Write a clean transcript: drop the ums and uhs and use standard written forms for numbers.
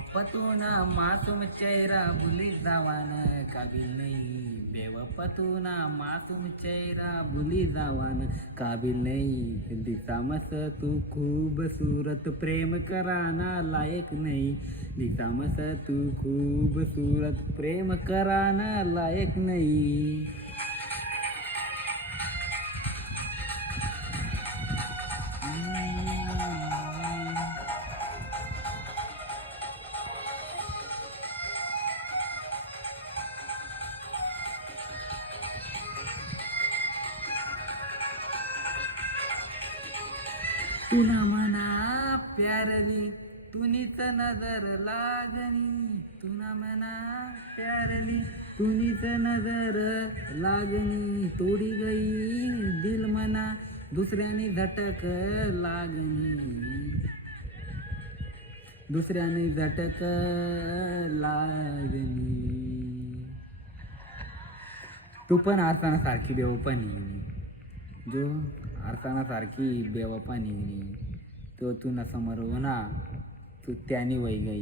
बेवफतूना मासूम चेहरा भुली जावाना काबिल नहीं, बेवफतूना मासूम चेहरा भुली जावाना काबिल नहीं, दिसा मस तू खूबसूरत प्रेम कराना लायक नहीं, दिसा मस तू खूबसूरत प्रेम कराना लायक नहीं. तुना मना प्यारली तुनीच नजर लागणी, तुना मना प्यारली तुनीच नजर लागणी, तोडी गई दिल मना दुसऱ्याने झटक लागणी, दुसऱ्याने झटक लागणी. तू पण आरसाना सारखी बेवपानी, जो आरसाना सारखी बेवपानी तो तू न समोर होना तू त्याने वै गई.